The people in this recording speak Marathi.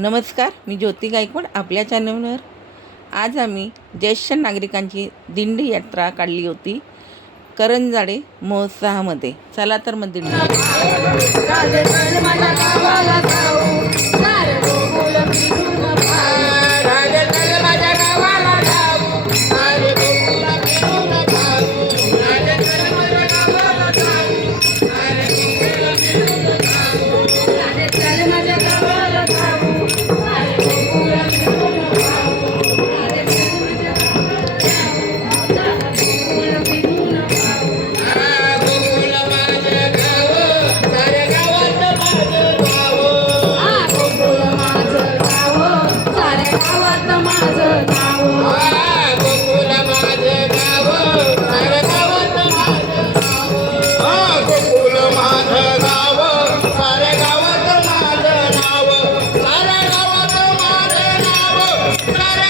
नमस्कार मी ज्योती गायकवाड आपल्या चॅनलवर. आज आम्ही ज्येष्ठ नागरिकांची दिंडी यात्रा काढली होती करंजाडे महोत्सवामध्ये. चला तर मग दिंडी.